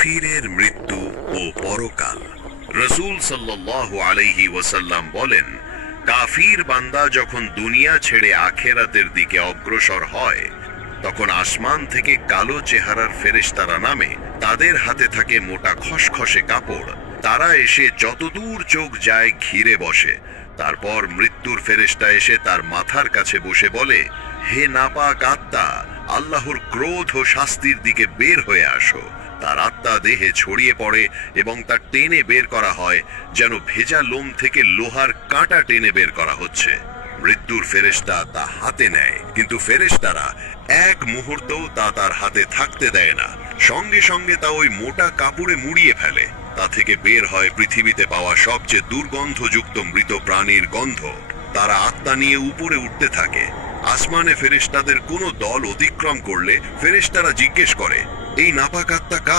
কাফিরের মৃত্যু ও পরকাল। রাসূল সাল্লাল্লাহু আলাইহি ওয়াসাল্লাম বলেন, কাফির বান্দা যখন দুনিয়া ছেড়ে আখিরাতের দিকে অগ্রসর হয়, তখন আসমান থেকে কালো চেহারার ফেরেশতারা নামে। তাদের হাতে থাকে মোটা খসখসে কাপড়। তারা এসে যতদূর চোখ যায় ঘিরে বসে। তারপর মৃত্যুর ফেরেশতা এসে তার মাথার কাছে বসে বলে, হে নাপাক আত্মা, আল্লাহর ক্রোধ ও শাস্তির দিকে বের হয়ে আসো। তার আত্মা দেহে ছড়িয়ে পড়ে এবং তার টেনে বের করা হয় যেন ভেজা লোম থেকে লোহার কাঁটা টেনে বের করা হচ্ছে। মৃত্যুর ফেরেশতা তা হাতে নেয়, কিন্তু ফেরেশতারা এক মুহূর্তও তা তার হাতে থাকতে দেয় না। সঙ্গে সঙ্গে তা ওই মোটা কাপড়ে মুড়িয়ে ফেলে। তা থেকে বের হয় পৃথিবীতে পাওয়া সবচেয়ে দুর্গন্ধযুক্ত মৃত প্রাণীর গন্ধ। তারা আত্মা নিয়ে উপরে উঠতে থাকে। আসমানে ফেরেশতাদের কোনো দল অতিক্রম করলে ফেরেশতারা জিজ্ঞেস করে, এই নাপাক আত্মা কার?